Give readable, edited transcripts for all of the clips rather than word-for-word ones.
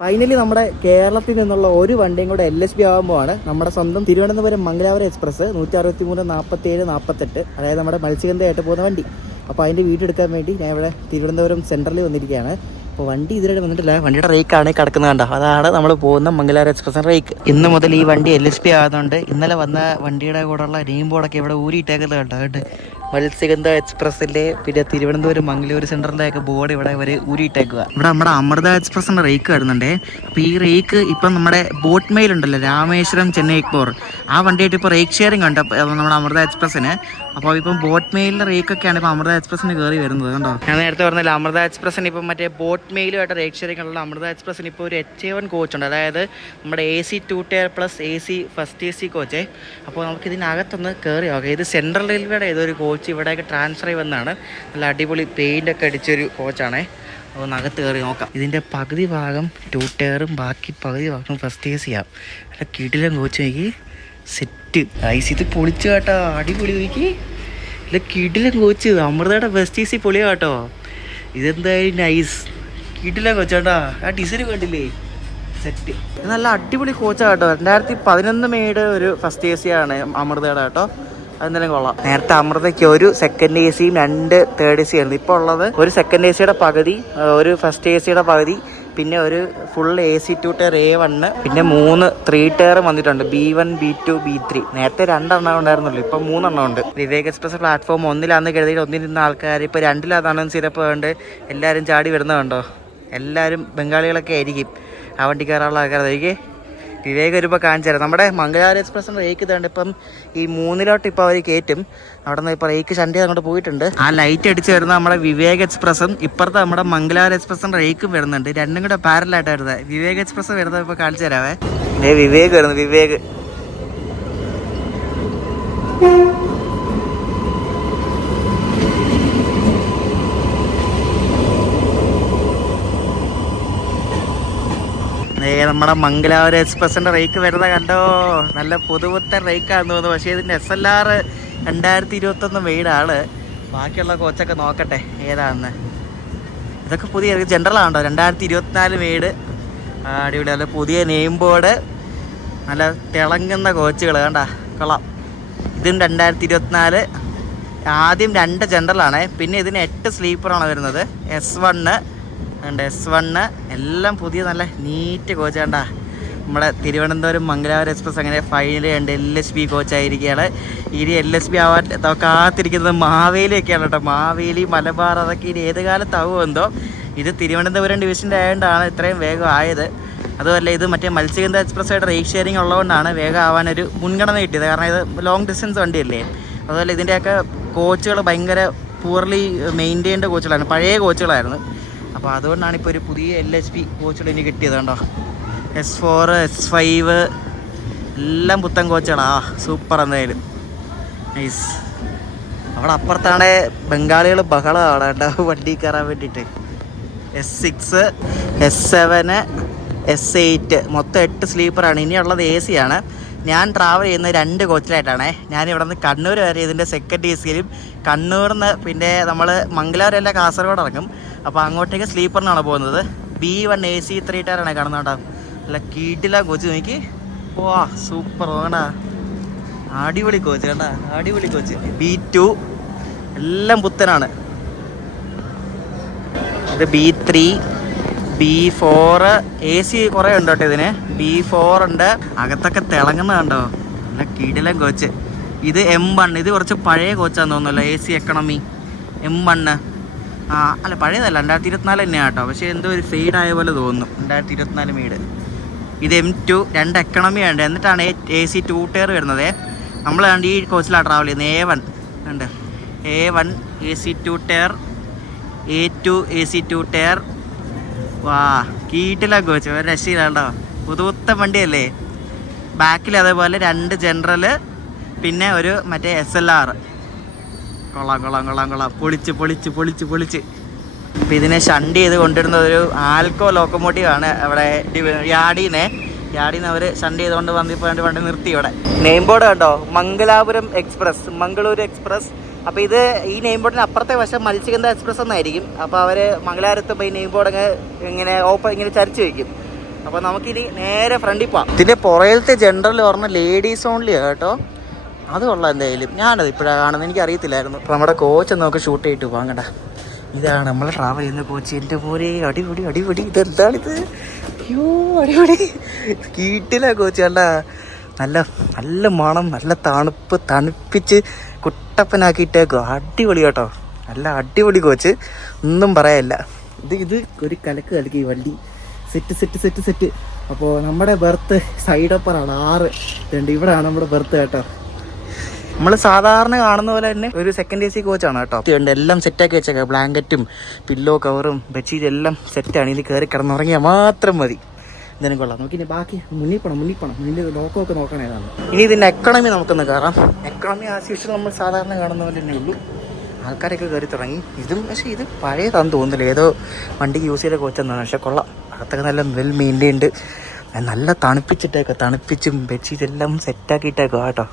Finally നമ്മുടെ കേരളത്തിൽ നിന്നുള്ള ഒരു വണ്ടിയും കൂടെ LSB ആകുമ്പോഴാണ് നമ്മുടെ സ്വന്തം തിരുവനന്തപുരം മംഗലാപുരം എക്സ്പ്രസ് 163-47-48, അതായത് നമ്മുടെ മത്സ്യഗന്ധയായിട്ട് പോകുന്ന വണ്ടി. അപ്പോൾ അതിൻ്റെ വീഡിയോ എടുക്കാൻ വേണ്ടി ഞാൻ ഇവിടെ തിരുവനന്തപുരം സെൻട്രലിൽ വന്നിരിക്കുകയാണ്. അപ്പോൾ വണ്ടി ഇതുവരെ വന്നിട്ടില്ല. വണ്ടിയുടെ റേക്കാണ് കിടക്കുന്നത് കണ്ടോ, അതാണ് നമ്മൾ പോകുന്ന മംഗലാപുരം എക്സ്പ്രസിൻ്റെ റേക്ക്. ഇന്ന് മുതൽ ഈ വണ്ടി LSB ആകുന്നുണ്ട്. ഇന്നലെ വന്ന വണ്ടിയുടെ കൂടെയുള്ള നെയിം ബോർഡൊക്കെ ഇവിടെ ഊരിയിട്ടേക്കുന്നത് കണ്ടോ. അതുകൊണ്ട് മത്സ്യഗന്ധ എക്സ്പ്രസിൻ്റെ പിന്നെ തിരുവനന്തപുരം മംഗലൂര് സെൻറ്ററിൻ്റെ ഒക്കെ ബോർഡ് ഇവിടെ ഇവർ ഊരിയിട്ടേക്കുക. ഇവിടെ നമ്മുടെ അമൃത എക്സ്പ്രസിൻ്റെ റേക്ക് വരുന്നുണ്ട്. അപ്പോൾ ഈ റേക്ക് ഇപ്പം നമ്മുടെ ബോട്ട് മെയിൽ ഉണ്ടല്ലോ, രാമേശ്വരം ചെന്നൈ എക്മോർ, ആ വണ്ടിയായിട്ട് ഇപ്പോൾ റേക്ക് ഷെയറിംഗ് ഉണ്ട് നമ്മുടെ അമൃത എക്സ്പ്രസ്സിന്. അപ്പോൾ ഇപ്പം ബോട്ട് മെയിലിൻ്റെ റേക്കൊക്കെയാണ് ഇപ്പോൾ അമൃത എക്സ്പ്രസ്സിന് കയറി വരുന്നത് കണ്ടോ. ഞാൻ നേരത്തെ പറഞ്ഞില്ല, അമൃത എക്സ്പ്രസ്സിന് ഇപ്പം മറ്റേ ബോട്ട് മെയിലുമായിട്ട് റേക്ക് ഷെയറിംഗ് ഉള്ള അമൃത എക്സ്പ്രസ്സിന് ഇപ്പോൾ ഒരു HA1 കോച്ചുണ്ട്, അതായത് നമ്മുടെ AC 2 tier plus AC first AC കോച്ചേ. അപ്പോൾ നമുക്ക് ഇതിനകത്തൊന്ന് കയറി നോക്കാം. ഇത് സെൻട്രൽ റെയിൽവേയുടെ ഏതൊരു കോച്ച് ഇവിടേക്ക് ട്രാൻസ്ഫർ ആയി വന്നതാണ്. നല്ല അടിപൊളി പെയിൻ്റൊക്കെ അടിച്ചൊരു കോച്ചാണേ. അപ്പോൾ അകത്ത് കയറി നോക്കാം. ഇതിൻ്റെ പകുതി ഭാഗം 2 ടയറും ബാക്കി പകുതി ഭാഗം ഫസ്റ്റ് AC ആവും. അല്ല കിടിലൻ കോച്ച് നോക്കി, സെറ്റ് ഐസ്. ഇത് പൊളിച്ചു കേട്ടോ, അടിപൊളി നോക്കി. ഇല്ല കിടിലൻ കോച്ച്, അമൃതയുടെ ഫസ്റ്റ് AC പൊളിയാ കേട്ടോ. ഇതെന്തായാലും നൈസ്, കിടിലൻ കോച്ചാട്ടോ. ആ ഡിസൈൻ കണ്ടില്ലേ, സെറ്റ്. ഇത് നല്ല അടിപൊളി കോച്ചാണ് കേട്ടോ. 2011 മെയ്ഡ് ഒരു ഫസ്റ്റ് AC ആണ് അമൃതയുടെ കേട്ടോ. അതെന്തായാലും കൊള്ളാം. നേരത്തെ അമൃതയ്ക്ക് ഒരു സെക്കൻഡ് AC-യും 2 തേർഡ് AC ആയിരുന്നു. ഇപ്പോൾ ഉള്ളത് ഒരു സെക്കൻഡ് AC-യുടെ പകുതി, ഒരു ഫസ്റ്റ് AC-യുടെ പകുതി, പിന്നെ ഒരു ഫുൾ AC 2 ടയർ A1, പിന്നെ 3 3 ടയർ വന്നിട്ടുണ്ട്, B1 B2 B3. നേരത്തെ 2 എണ്ണം ഉണ്ടായിരുന്നുള്ളൂ, ഇപ്പം 3 എണ്ണം ഉണ്ട്. വിവേക് എക്സ്പ്രസ് പ്ലാറ്റ്ഫോം 1-ലാന്ന് കരുതിയിട്ട് 1-ൽ ആൾക്കാർ ഇപ്പോൾ 2-ലാണെന്ന് സിരപ്പ് കൊണ്ട് എല്ലാവരും ചാടി വരുന്നതുണ്ടോ. എല്ലാവരും ബംഗാളികളൊക്കെ ആയിരിക്കും ആ വണ്ടി കയറാനുള്ള ആൾക്കാരായിരിക്കേ. വിവേക് വരുമ്പോൾ കാണിച്ചു തരാം. നമ്മുടെ മംഗലാപുരം എക്സ്പ്രസിൻ്റെ റേക്ക് ഇതുണ്ട്. ഇപ്പം ഈ 3-ലോട്ട് ഇപ്പോൾ അവർ കയറ്റും. അവിടെ നിന്ന് ഇപ്പോൾ റേക്ക് ഷണ്ട് അങ്ങോട്ട് പോയിട്ടുണ്ട്. ആ ലൈറ്റ് അടിച്ച് വരുന്ന നമ്മുടെ വിവേക് എക്സ്പ്രസും ഇപ്പുറത്തെ നമ്മുടെ മംഗലാപുരം എക്സ്പ്രസിൻ്റെ റേക്കും വരുന്നുണ്ട്. രണ്ടും കൂടെ പാരലായിട്ട് വരുന്നത്. വിവേക് എക്സ്പ്രസ് വരുന്നത് ഇപ്പോൾ കാണിച്ചു തരാവേ. വിവേക് വരുന്നു, വിവേക്. നമ്മുടെ മംഗലാപുരം എക്സ്പ്രസിൻ്റെ റേക്ക് വരുന്നത് കണ്ടോ. നല്ല പുതുപുത്തൻ റേക്കാന്ന് തോന്നുന്നു. പക്ഷേ ഇതിൻ്റെ SLR 2021 മെയ്ഡാണ്. ബാക്കിയുള്ള കോച്ചൊക്കെ നോക്കട്ടെ ഏതാണെന്ന്. ഇതൊക്കെ പുതിയ ജനറലാണോ, 2024 മെയ്ഡ്. അടിപൊളി, നല്ല പുതിയ നെയിം ബോർഡ്, നല്ല തിളങ്ങുന്ന കോച്ചുകൾ കണ്ട, കൊള്ളാം. ഇതും 2024. ആദ്യം 2 ജനറലാണ്, പിന്നെ ഇതിന് 8 സ്ലീപ്പറാണ് വരുന്നത്. S1 ഉണ്ട്, S1 എല്ലാം പുതിയ നല്ല നീറ്റ് കോച്ച് കണ്ട. നമ്മുടെ തിരുവനന്തപുരം മംഗലാപുരം എക്സ്പ്രസ് അങ്ങനെ ഫൈനലി ഉണ്ട് LSB കോച്ചായിരിക്കുകയാണ്. ഇനി LSB ആവാൻ കാത്തിരിക്കുന്നത് മാവേലിയൊക്കെയാണ് കേട്ടോ. മാവേലി, മലബാർ, അതൊക്കെ ഇനി ഏത് കാലത്താവുമോ എന്തോ. ഇത് തിരുവനന്തപുരം ഡിവിഷൻ്റെ ആയതുകൊണ്ടാണ് ഇത്രയും വേഗം ആയത്. അതുമല്ല, ഇത് മറ്റേ മത്സ്യഗന്ധ എക്സ്പ്രസ്സായിട്ട് റേക്ക് ഷെയറിംഗ് ഉള്ളതുകൊണ്ടാണ് വേഗം ആവാനൊരു മുൻഗണന കിട്ടിയത്. കാരണം ഇത് ലോങ് ഡിസ്റ്റൻസ് വണ്ടിയല്ലേ. അതുപോലെ ഇതിൻ്റെയൊക്കെ കോച്ചുകൾ ഭയങ്കര പൂർലി മെയിൻറ്റെയിൻഡ് കോച്ചുകളാണ്, പഴയ കോച്ചുകളായിരുന്നു. അപ്പോൾ അതുകൊണ്ടാണ് ഇപ്പോൾ ഒരു പുതിയ LSB കോച്ചുകൾ ഇനി കിട്ടിയത് കണ്ടോ. S4 S5 എല്ലാം പുത്തൻ കോച്ചുകളാ, സൂപ്പർ. എന്തായാലും നൈസ്. അവിടെ അപ്പുറത്താണെ ബംഗാളികൾ ബഹളമാണ് കേട്ടോ വണ്ടി കയറാൻ വേണ്ടിയിട്ട്. S6 S7 S8 മൊത്തം 8 സ്ലീപ്പറാണ്. ഇനിയുള്ളത് AC ആണ്. ഞാൻ ട്രാവൽ ചെയ്യുന്നത് 2 കോച്ചിലായിട്ടാണേ. ഞാൻ ഇവിടെ നിന്ന് കണ്ണൂർ വരെ ഇതിൻ്റെ സെക്കൻഡ് AC-യിലും, കണ്ണൂരിൽ നിന്ന് പിന്നെ നമ്മൾ മംഗലാപുരം അല്ല കാസർഗോഡ് ഇറങ്ങും. അപ്പോൾ അങ്ങോട്ടേക്ക് സ്ലീപ്പറിനാണ് പോകുന്നത്. B1 AC 3 ടയറാണ് കാണുന്നോണ്ടാ. അല്ല കീട്ടില്ല കോച്ച് നോക്കി. വാ സൂപ്പർ വേണ്ട, അടിപൊളി കോച്ച് കണ്ട, അടിപൊളി കോച്ച്. B2 എല്ലാം പുത്തനാണ്. ഇത് B3 B4 AC കുറേ ഉണ്ട് കേട്ടോ ഇതിന്. B4 ഉണ്ട്. അകത്തൊക്കെ തിളങ്ങുന്ന കണ്ടോ, നല്ല കിടിലൻ കോച്ച്. ഇത് M1. ഇത് കുറച്ച് പഴയ കോച്ചാന്ന് തോന്നുന്നല്ലോ, AC എക്കണോമി M1. അല്ല പഴയതല്ല, 2024 തന്നെയാണ് കേട്ടോ. പക്ഷേ എന്തോ ഒരു ഫെയ്ഡ് ആയ പോലെ തോന്നുന്നു, 2024 മെയ്ഡ്. ഇത് M2. 2 എക്കണോമി ഉണ്ട്. എന്നിട്ടാണ് AC 2 ടയർ വരുന്നത്. നമ്മൾ ഈ കോച്ചിലാണ് ട്രാവൽ ചെയ്യുന്നത്. A1 ഉണ്ട്, A1 AC 2 tyre, A2 AC 2 tyre. വാ കീട്ടില്ല കോച്ച്, ഒരു രക്ഷയിലാണ്ടോ. പുതുപുത്തൻ വണ്ടിയല്ലേ. ബാക്കിൽ അതേപോലെ 2 ജനറൽ, പിന്നെ ഒരു മറ്റേ SLR. കൊള്ളാം കൊള്ളാം കൊള്ളാം കൊള്ളാം, പൊളിച്ച് പൊളിച്ച് പൊളിച്ച് പൊളിച്ച്. അപ്പം ഇതിനെ ഷണ്ട് ചെയ്ത് കൊണ്ടിരുന്നത് ഒരു ആൽക്കോ ലോക്കോമോട്ടീവ് ആണ്. അവിടെ യാർഡിന്ന് അവർ ഷണ്ട് ചെയ്തുകൊണ്ട് വന്നിപ്പോൾ വണ്ടി നിർത്തി. ഇവിടെ നെയിം ബോർഡ് കണ്ടോ, മംഗലാപുരം എക്സ്പ്രസ്, മംഗളൂരു എക്സ്പ്രസ്. അപ്പോൾ ഇത് ഈ നെയിം ബോർഡിന് അപ്പുറത്തെ വശം മത്സ്യഗന്ധ എക്സ്പ്രസ് എന്നായിരിക്കും. അപ്പോൾ അവർ മംഗലാപുരത്ത് ഈ നെയിം ബോർഡ് ഇങ്ങനെ ഇങ്ങനെ ചരിച്ച് വയ്ക്കും. അപ്പോൾ നമുക്കിനി നേരെ ഫ്രണ്ടിൽ പോവാം. ഇതിൻ്റെ പുറയിലത്തെ ജനറൽ പറഞ്ഞ ലേഡീസ് ഓൺലി കേട്ടോ. അത് കൊള്ളാം എന്തായാലും. ഞാനത് ഇപ്പോഴാണ് കാണുന്നത്, എനിക്ക് അറിയത്തില്ലായിരുന്നു. അപ്പോൾ നമ്മുടെ കോച്ച് നമുക്ക് ഷൂട്ട് ചെയ്തിട്ട് പോകാം കേട്ടോ. ഇതാണ് നമ്മൾ ട്രാവൽ ചെയ്യുന്ന കോച്ച്. എൻ്റെ പോലെ അടിപൊളി അടിപൊളി. ഇതെന്താണിത്? അയ്യോ അടിപൊളി കീട്ടില്ല കോച്ച്. നല്ല നല്ല മണം, നല്ല തണുപ്പിച്ച് കുട്ടപ്പനാക്കിയിട്ടേക്കോ. അടിപൊളി കേട്ടോ, നല്ല അടിപൊളി കോച്ച്, ഒന്നും പറയാനില്ല. ഇത് ഒരു കലക്ക് ഈ വണ്ടി. സെറ്റ്. അപ്പോൾ നമ്മുടെ ബെർത്ത് സൈഡപ്പറാണ് 6 2. ഇവിടെയാണ് നമ്മുടെ ബെർത്ത് കേട്ടോ. നമ്മൾ സാധാരണ കാണുന്ന പോലെ തന്നെ ഒരു സെക്കൻഡ് AC കോച്ചാണ് കേട്ടോ. എല്ലാം സെറ്റാക്കി വെച്ചേക്കാം. ബ്ലാങ്കറ്റും പില്ലോ കവറും ബെഡ്ഷീറ്റ് എല്ലാം സെറ്റാണ്. ഇതിൽ കയറി കിടന്നുറങ്ങിയാൽ മാത്രം മതി. ഇതിനും കൊള്ളാം. നമുക്ക് ഇനി ബാക്കി മുന്നിൽ പോകണം. ഇതിൻ്റെ ലോക്കമൊക്കെ നോക്കണം ഏതാണ്. ഇനി ഇതിൻ്റെ എക്കണമി നമുക്കൊന്ന് കയറാം. എക്കണമി ആസ് യൂഷ്വൽ നമ്മൾ സാധാരണ കാണുന്ന പോലെ തന്നെ ഉള്ളൂ. ആൾക്കാരൊക്കെ കയറി തുടങ്ങി. പക്ഷേ ഇത് പഴയതാണെന്ന് തോന്നുന്നില്ല. ഏതോ വണ്ടിക്ക് യൂസ് ചെയ്ത കോച്ചെന്നാണ്. പക്ഷേ കൊള്ളാം. അകത്തൊക്കെ നല്ല വെൽ മെയിൻറ്റൈൻഡ്, നല്ല തണുപ്പിച്ചും ബെഡ്ഷീറ്റ് എല്ലാം സെറ്റാക്കിയിട്ടേക്കോ കേട്ടോ.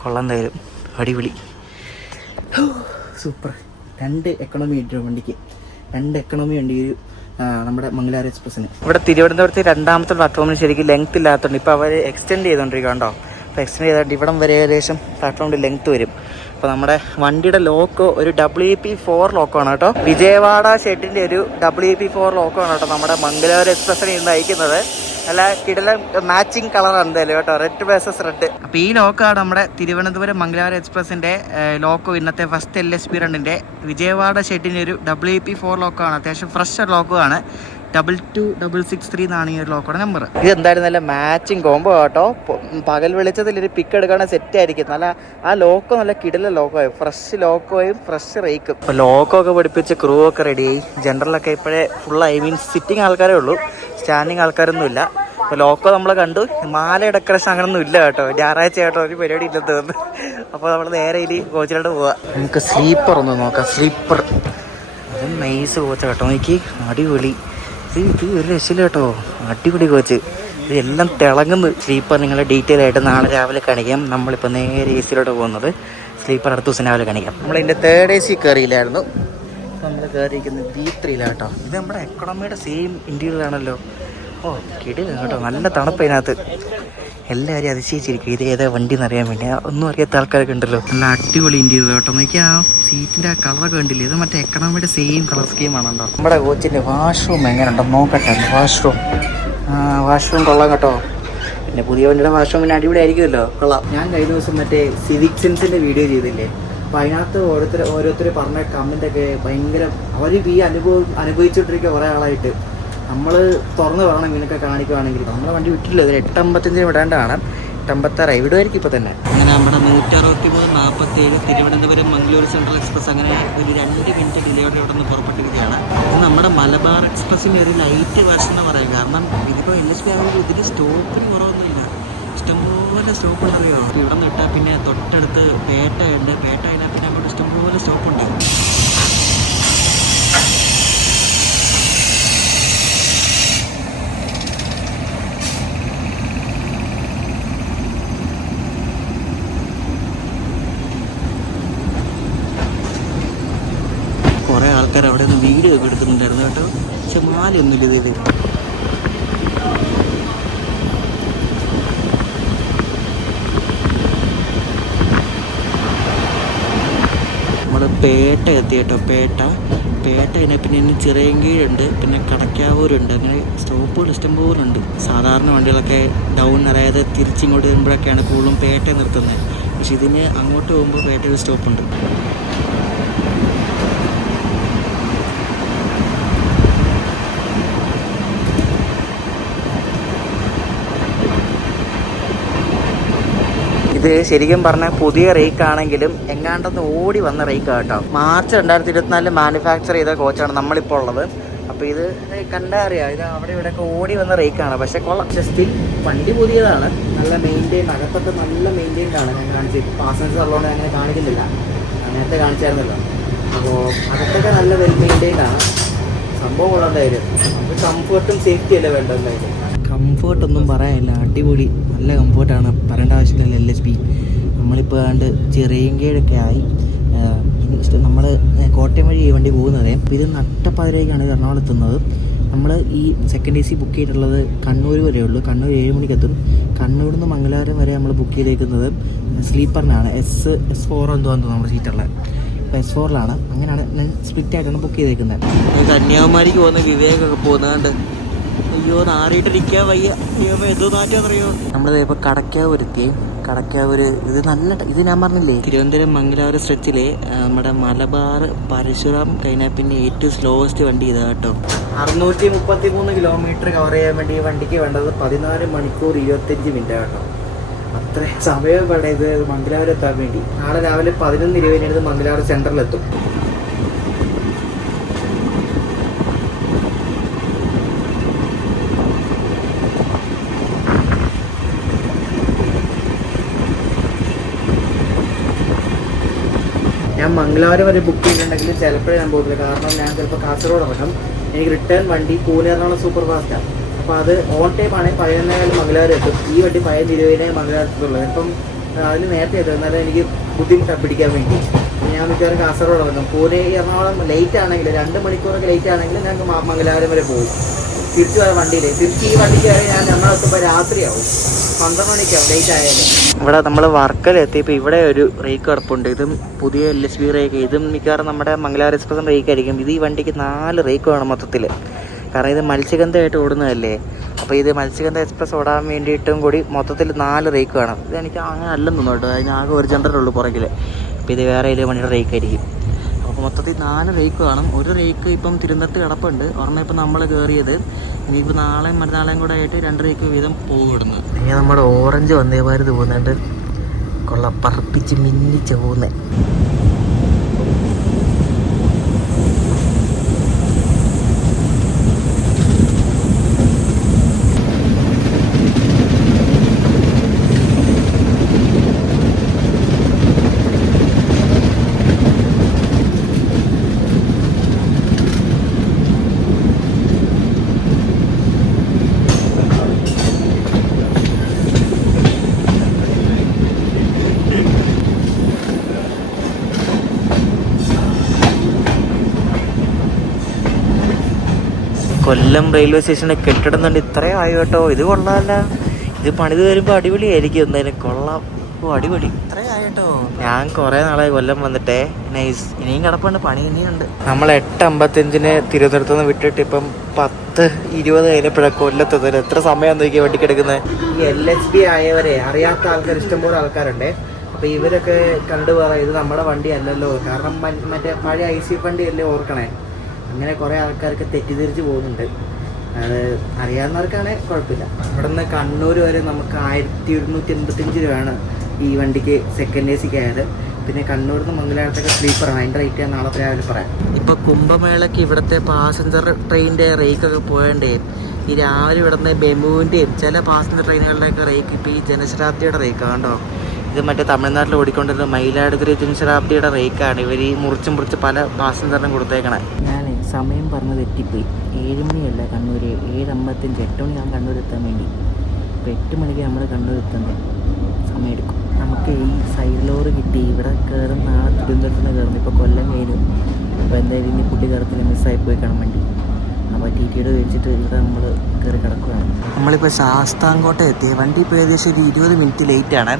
കൊള്ളാം എന്തായാലും, അടിപൊളി, സൂപ്പർ. 2 എക്കണോമി ഉണ്ട് വണ്ടിക്ക്. 2 എക്കണോമി ഉണ്ട് ഈ നമ്മുടെ മംഗലാപുരം എക്സ്പ്രസ്സിന്. ഇവിടെ തിരുവനന്തപുരത്ത് 2ാമത്തെ പ്ലാറ്റ്ഫോമിന് ശരിക്കും ലെങ്ത് ഇല്ലാത്തതുകൊണ്ട് ഇപ്പോൾ അവർ എക്സ്റ്റെൻഡ് ചെയ്തുകൊണ്ടിരിക്കുക കേട്ടോ. അപ്പോൾ എക്സ്റ്റെൻഡ് ചെയ്തിട്ട് ഇവിടം വരെ ഏകദേശം പ്ലാറ്റ്ഫോമിൻ്റെ ലെങ്ത് വരും. അപ്പോൾ നമ്മുടെ വണ്ടിയുടെ ലോക്കോ ഒരു WP4 ലോക്കമാണ് കേട്ടോ. വിജയവാഡ ഷെഡിൻ്റെ ഒരു WP4 ലോക്കമാണ് കേട്ടോ നമ്മുടെ മംഗലാപുരം എക്സ്പ്രസ്സിനെ ഇന്ന് അയക്കുന്നത്. നല്ല കിടലൻ മാച്ചിങ് കളറാണ് എന്തായാലും കേട്ടോ, റെഡ് വേഴ്സസ് റെഡ്. അപ്പോൾ ഈ ലോക്കാണ് നമ്മുടെ തിരുവനന്തപുരം മംഗലാപുരം എക്സ്പ്രസ്സിൻ്റെ ലോക്കോ. ഇന്നത്തെ ഫസ്റ്റ് LSP റണ്ണിൻ്റെ വിജയവാഡ ഷെഡിൻ്റെ ഒരു WP4 ലോക്കമാണ്. അത്യാവശ്യം ഫ്രഷ് ലോക്കമാണ്. 22663 എന്നാണ് ഈ ഒരു ലോക്കോയുടെ നമ്പർ. ഇത് എന്തായാലും നല്ല മാച്ചിങ് കോംബോ കേട്ടോ. പകൽ വെളിച്ചത്തിൽ ഒരു പിക്ക് എടുക്കുകയാണെങ്കിൽ സെറ്റ് ആയിരിക്കും. നല്ല ആ ലോക്കോ നല്ല കിടല ലോക്കോയും ഫ്രഷ് ലോക്കോയും ഫ്രഷ് റേക്കും. ഇപ്പോൾ ലോക്കോ ഒക്കെ പിടിപ്പിച്ച് ക്രൂ ഒക്കെ റെഡിയായി. ജനറലൊക്കെ ഇപ്പോഴേ ഫുള്ളായി. മീൻസ് സിറ്റിംഗ് ആൾക്കാരേ ഉള്ളൂ, സ്റ്റാൻഡിങ് ആൾക്കാരൊന്നുമില്ല. അപ്പോൾ ലോക്കോ നമ്മൾ കണ്ടു. മാല ഡെക്കറേഷൻ അങ്ങനൊന്നും ഇല്ല കേട്ടോ. ഞായറാഴ്ച കേട്ടോ, ഒരു പരിപാടി ഇല്ലെന്ന് തോന്നുന്നു. അപ്പോൾ നമ്മൾ നേരെ ഇനി കോച്ചിലോട്ട് പോവാം. നമുക്ക് സ്ലീപ്പർ ഒന്ന് നോക്കാം. സ്ലീപ്പർ അതും നൈസ് കോച്ച കേട്ടോ. നോക്കി അടിപൊളി. ഇത് ഒരു രക്ഷയില്ല കേട്ടോ, അടിപൊളി കോച്ച്. ഇതെല്ലാം തിളങ്ങുന്നു. സ്ലീപ്പർ നിങ്ങളെ ഡീറ്റെയിൽ ആയിട്ട് നാളെ രാവിലെ കാണിക്കാം. നമ്മളിപ്പോൾ നേരെ AC പോകുന്നത്. സ്ലീപ്പർ അടുത്ത ദിവസം രാവിലെ കാണിക്കാം. നമ്മളിതിൻ്റെ 3rd AC കയറിയില്ലായിരുന്നു. നമ്മൾ കയറിയിരിക്കുന്നത് B3 ഇത് നമ്മുടെ എക്കണോമിയുടെ സെയിം ഇൻറ്റീരിയർ ആണല്ലോ. ഓ കിടില കേട്ടോ, നല്ല തണുപ്പ് അതിനകത്ത്. എല്ലാവരും അതിശയിച്ചിരിക്കും ഇത് ഏതാ വണ്ടി എന്നറിയാൻ വേണ്ടി. ഒന്നും അറിയാത്ത ആൾക്കാരൊക്കെ ഉണ്ടല്ലോ. നല്ല അടിപൊളി ഇൻറ്റീരിയർ കേട്ടോ. നോക്കിയാൽ ആ സീറ്റിൻ്റെ ആ കളറൊക്കെ കണ്ടില്ലേ. ഇത് മറ്റേ എക്കണോമിയുടെ സെയിം കളർ സ്കീമാണല്ലോ. നമ്മുടെ കോച്ചിൻ്റെ വാഷ്റൂം എങ്ങനെ ഉണ്ടോ നോക്കട്ടെ. വാഷ്റൂം കൊള്ളാം കേട്ടോ. പിന്നെ പുതിയ വണ്ടിയുടെ വാഷ്റൂം പിന്നെ അടിപൊളി ആയിരിക്കുമല്ലോ, കൊള്ളാം. ഞാൻ കഴിഞ്ഞ ദിവസം മറ്റേ സിവിക് സെൻസിൻ്റെ വീഡിയോ ചെയ്തില്ലേ. അപ്പോൾ അതിനകത്ത് ഓരോരുത്തർ പറഞ്ഞ കമൻ്റൊക്കെ ഭയങ്കര അവർ ഈ അനുഭവിച്ചുകൊണ്ടിരിക്കുക കുറേ ആളായിട്ട്. നമ്മൾ തുറന്ന് പറയണം ഇങ്ങനെയൊക്കെ കാണിക്കുകയാണെങ്കിൽ. നമ്മളെ വണ്ടി വിട്ടില്ല. ഇതിൽ 8:55 വിടാണ്ടാണ്. 8:56 വിടുമായിരിക്കും ഇപ്പോൾ തന്നെ. അങ്ങനെ നമ്മുടെ 163:47 തിരുവനന്തപുരം മംഗളൂരു സെൻട്രൽ എക്സ്പ്രസ് അങ്ങനെ ഒരു 2 മിനിറ്റ് ഡിലേയോടെ ഇവിടെ നിന്ന് പുറപ്പെട്ടിരിക്കുകയാണ്. ഇത് നമ്മുടെ മലബാർ എക്സ്പ്രസ്സിൻ്റെ ഒരു ലൈറ്റ് വേർഷൻ എന്ന് പറയും. കാരണം ഇതിപ്പോൾ LSP ആകുമ്പോൾ ഇതിന് സ്റ്റോപ്പിന് കുറവൊന്നുമില്ല. ഇഷ്ടംപോലെ സ്റ്റോപ്പ് ഉണ്ടറിയോ. ഇവിടെ നിന്ന് ഇട്ടാൽ പിന്നെ തൊട്ടടുത്ത് പേട്ടയുണ്ട്. പേട്ട കഴിഞ്ഞാൽ പിന്നെ അങ്ങോട്ട് ഇഷ്ടംപോലെ സ്റ്റോപ്പുണ്ട്. കുറേ ആൾക്കാർ അവിടെ നിന്ന് വീഡിയോ ഒക്കെ എടുക്കുന്നുണ്ടായിരുന്നു കേട്ടോ. പക്ഷെ മാലയൊന്നുമില്ല ഇതിൽ. നമ്മൾ പേട്ട എത്തി കേട്ടോ. പേട്ട കഴിഞ്ഞാൽ പിന്നെ ഇനി ചിറയൻകീഴുണ്ട്, പിന്നെ കടക്കാവൂരുണ്ട്. അങ്ങനെ സ്റ്റോപ്പുകൾ ഇഷ്ടംപോലുണ്ട്. സാധാരണ വണ്ടികളൊക്കെ ഡൗൺ അതായത് തിരിച്ചിങ്ങോട്ട് വരുമ്പോഴൊക്കെയാണ് കൂടുതലും പേട്ട നിർത്തുന്നത്. പക്ഷെ ഇതിന് അങ്ങോട്ട് പോകുമ്പോൾ പേട്ടയിൽ സ്റ്റോപ്പുണ്ട്. ഇത് ശരിക്കും പറഞ്ഞാൽ പുതിയ റേക്ക് ആണെങ്കിലും എങ്ങാണ്ടൊന്ന് ഓടി വന്ന റേക്ക് കേട്ടോ. മാർച്ച് 2024 മാനുഫാക്ചർ ചെയ്ത കോച്ചാണ് നമ്മളിപ്പോൾ ഉള്ളത്. അപ്പോൾ ഇത് കണ്ടാൽ അറിയാം, ഇത് അവിടെ ഇവിടെയൊക്കെ ഓടി വന്ന റേക്കാണ്. പക്ഷേ കൊള്ളാം. പക്ഷേ സ്റ്റിൽ വണ്ടി പുതിയതാണ്, നല്ല മെയിൻറ്റെയിൻ. അകത്തൊക്കെ നല്ല മെയിൻറ്റെയിൻഡാണ്. ഞാൻ കാണിച്ചത് പാസഞ്ചർ ഉള്ളതുകൊണ്ട് അങ്ങനെ കാണിക്കുന്നില്ല, നേരത്തെ കാണിച്ചായിരുന്നല്ലോ. അപ്പോൾ അകത്തൊക്കെ നല്ല വെൽ മെയിൻറ്റെയിൻഡാണ്. സംഭവം ഉള്ളതായാലും നമുക്ക് കംഫർട്ടും സേഫ്റ്റി അല്ലേ വേണ്ടതായാലും. കംഫർട്ടൊന്നും പറയാനില്ല, അടിപൊളി നല്ല കംഫർട്ടാണ്, പറയേണ്ട ആവശ്യമില്ല. LSP നമ്മളിപ്പോൾ ആണ്ട് ചിറയൻകീഴൊക്കെ ആയി. നമ്മൾ കോട്ടയം വഴി ഈ വണ്ടി പോകുന്നത്. ഇത് നട്ടപ്പാതിരേക്കാണ് എറണാകുളത്ത് എത്തുന്നത്. നമ്മൾ ഈ സെക്കൻഡ് AC ബുക്ക് ചെയ്തിട്ടുള്ളത് കണ്ണൂർ വരെ ഉള്ളൂ. കണ്ണൂർ 7 മണിക്ക് എത്തും. കണ്ണൂരിൽ നിന്ന് മംഗലാപുരം വരെ നമ്മൾ ബുക്ക് ചെയ്തേക്കുന്നത് സ്ലീപ്പറിനാണ്. S4 എന്തോ നമ്മുടെ സീറ്റുള്ളത്. ഇപ്പോൾ S4ലാണ്. അങ്ങനെയാണ് ഞാൻ സ്പ്ലിറ്റ് ആയിട്ടാണ് ബുക്ക് ചെയ്തേക്കുന്നത്. കന്യാകുമാരിക്ക് പോകുന്ന വിവേകൊക്കെ പോകുന്നതുകൊണ്ട് അയ്യോ നാറിയിട്ടിരിക്കാൻ വയ്യ. അയ്യോ എന്തോ നാറ്ററിയോ. നമ്മളിത് ഇപ്പോൾ കടക്കാവൂർ ഇത് ഇത് ഞാൻ പറഞ്ഞില്ലേ, തിരുവനന്തപുരം മംഗലാപുരം സ്ട്രെച്ചിലെ നമ്മുടെ മലബാർ പരശുറാം കഴിഞ്ഞാൽ പിന്നെ ഏറ്റവും സ്ലോവസ്റ്റ് വണ്ടി ഇതാ കേട്ടോ. 633 കിലോമീറ്റർ കവർ ചെയ്യാൻ വേണ്ടി ഈ വണ്ടിക്ക് വേണ്ടത് 14 മണിക്കൂർ 25 മിനിറ്റ് കേട്ടോ. അത്ര സമയം വേണ്ട ഇത് മംഗലാപുരം എത്താൻ വേണ്ടി. നാളെ രാവിലെ 11:20 മംഗലാപുരം സെൻട്രലെത്തും. ഞാൻ മംഗലാപുരം വരെ ബുക്ക് ചെയ്തിട്ടുണ്ടെങ്കിൽ ചിലപ്പോഴേ ഞാൻ പോകത്തില്ല. കാരണം ഞാൻ ചിലപ്പോൾ കാസർഗോഡ് ഇറങ്ങും. എനിക്ക് റിട്ടേൺ വണ്ടി പൂനെ എറണാകുളം സൂപ്പർ ഫാസ്റ്റാണ്. അപ്പോൾ അത് ഓൺ ടൈം ആണെങ്കിൽ 11 മംഗലാപുരം എത്തും. ഈ വണ്ടി 11:20 മംഗലാപുരം എത്തുള്ളൂ. ഇപ്പം അതിന് നേരത്തെ എത്തും. എന്നാലും എനിക്ക് ബുദ്ധിമുട്ടാണ് പിടിക്കാൻ വേണ്ടി. ഞാൻ മിക്കവാറും കാസർഗോഡ് ഇറങ്ങും. പൂനെ എറണാകുളം ലേറ്റ് ആണെങ്കിൽ 2 മണിക്കൂറൊക്കെ ലേറ്റ് ആണെങ്കിൽ ഞാൻ മംഗലാപുരം വരെ പോകും. തിരിച്ചു വരാൻ വണ്ടിയിൽ തിരിച്ച് ഈ വണ്ടിക്ക് ഞാൻ എറണാകുളത്തുമ്പോൾ രാത്രിയാവും, 12 മണിക്കാവും ലേറ്റ് ആയാലും. ഇവിടെ നമ്മൾ വർക്കലെത്തിയപ്പോൾ ഇവിടെ ഒരു റേക്ക് കിടപ്പുണ്ട്. ഇതും പുതിയ LSB റേക്ക്. ഇതും മിക്കവാറും നമ്മുടെ മംഗലാപുരം എക്സ്പ്രസ് റേക്ക് ആയിരിക്കും. ഇത് ഈ വണ്ടിക്ക് 4 റേക്ക് വേണം മൊത്തത്തിൽ. കാരണം ഇത് മത്സ്യഗന്ധമായിട്ട് ഓടുന്നതല്ലേ. അപ്പോൾ ഇത് മത്സ്യഗന്ധ എക്സ്പ്രസ് ഓടാൻ വേണ്ടിയിട്ടും കൂടി മൊത്തത്തിൽ 4 റേക്ക് വേണം. ഇത് എനിക്ക് അങ്ങനെ അല്ലെന്ന് തോന്നുന്നു കേട്ടോ. അതിനാകെ ഒരു ജനറലുള്ളൂ പുറകിൽ. അപ്പോൾ ഇത് വേറെ 7 വണ്ടിയുടെ റേക്ക് ആയിരിക്കും. അപ്പോൾ മൊത്തത്തിൽ 4 റേക്ക് കാണും. ഒരു റേക്ക് ഇപ്പം തിരുവനന്തപുരത്ത് കിടപ്പുണ്ട്. ഒരെണ്ണം ഇപ്പം നമ്മൾ കയറിയത്. ഇനിയിപ്പോൾ നാളെയും മറ്റന്നാളെയും കൂടെ ആയിട്ട് 2 റേക്ക് വീതം പോകുന്നത്. ഇനി നമ്മുടെ ഓറഞ്ച് വന്നേമാര് പോകുന്നുണ്ട്. കൊള്ള പറപ്പിച്ച് മിന്നിച്ച് പോകുന്നത്. കൊല്ലം റെയിൽവേ സ്റ്റേഷനിൽ കെട്ടിടം തന്നെ ഇത്രയും ആയി കേട്ടോ. ഇത് കൊള്ളാമല്ല. ഇത് പണിത് വരുമ്പോൾ അടിപൊളിയായിരിക്കും. എന്തായാലും കൊള്ളാം. അടിപൊളി ഇത്രയും ആയി കേട്ടോ. ഞാൻ കുറേ നാളായി കൊല്ലം വന്നിട്ടേ. നൈസ്. ഇനിയും കിടപ്പുണ്ട്, പണി ഇനിയുണ്ട്. നമ്മൾ 8:55 തിരുവനന്തപുരത്ത് നിന്ന് വിട്ടിട്ട് ഇപ്പം 10:20 കഴിഞ്ഞപ്പോഴാണ് കൊല്ലത്തെത്തുന്നത്. എത്ര സമയം നോക്കിയാൽ വണ്ടി കിടക്കുന്നത്. ഈ LSB ആയവരെ അറിയാത്ത ആൾക്കാർ ഇഷ്ടംപോലെ ആൾക്കാരുണ്ട്. അപ്പോൾ ഇവരൊക്കെ കണ്ടു പറയാം ഇത് നമ്മുടെ വണ്ടി അല്ലല്ലോ. കാരണം മറ്റേ പഴയ IC വണ്ടി അല്ലേ ഓർക്കണേ. അങ്ങനെ കുറേ ആൾക്കാർക്ക് തെറ്റിദ്ധരിച്ച് പോകുന്നുണ്ട്. അത് അറിയാവുന്നവർക്കാണെങ്കിൽ കുഴപ്പമില്ല. ഇവിടെ നിന്ന് കണ്ണൂർ വരെ നമുക്ക് 1185 രൂപയാണ് ഈ വണ്ടിക്ക് സെക്കൻഡ് AC ആയത്. പിന്നെ കണ്ണൂരിൽ നിന്ന് മംഗലാപുരത്തൊക്കെ സ്ലീപ്പറാണ്. അതിൻ്റെ റേറ്റ് ഞാൻ നാളെ രാവിലെ പറയാം. ഇപ്പോൾ കുംഭമേളയ്ക്ക് ഇവിടുത്തെ പാസഞ്ചർ ട്രെയിനിൻ്റെ റേക്കൊക്കെ പോയണ്ടേ. ഈ രാവിലെ ഇവിടുന്ന് ബെമുവിൻ്റെയും ചില പാസഞ്ചർ ട്രെയിനുകളുടെയൊക്കെ റേക്ക് ഇപ്പോൾ ഈ ജനശതാബ്ദിയുടെ റേക്കാണ് കേട്ടോ. ഇത് മറ്റേ തമിഴ്നാട്ടിൽ ഓടിക്കൊണ്ടിരുന്ന മയിലാടുതുறை ജനശതാബ്ദിയുടെ റേക്കാണ് ഇവർ ഈ മുറിച്ച് പല പാസഞ്ചറിനും കൊടുത്തേക്കണേ. ഞാൻ സമയം പറഞ്ഞ് തെറ്റിപ്പോയി. 7 മണിയല്ല കണ്ണൂർ, 7:55. 8 മണി ഞാൻ കണ്ണൂർ എത്താൻ വേണ്ടി. ഇപ്പോൾ 8 മണിക്ക് നമ്മൾ കണ്ണൂർ എത്തുന്നത്. സമയമെടുക്കും. നമുക്ക് ഈ സൈഡ് ലോറ് കിട്ടി. ഇവിടെ കയറും. നാളെ തിരുവനന്തപുരത്ത് നിന്ന് കയറുന്നു. ഇപ്പോൾ കൊല്ലം കഴിഞ്ഞു. അപ്പോൾ എന്തായാലും ഇനി കുട്ടി കയറത്തിൽ മിസ്സായി പോയി കാണാൻ വേണ്ടി. അപ്പോൾ TTയുടെ വെച്ചിട്ട് ഇവിടെ നമ്മൾ കയറി കിടക്കുകയാണ്. നമ്മളിപ്പോൾ ശാസ്താംകോട്ട എത്തി. വണ്ടി ഇപ്പോൾ ഏകദേശം ഒരു 20 മിനിറ്റ് ലേറ്റാണ്.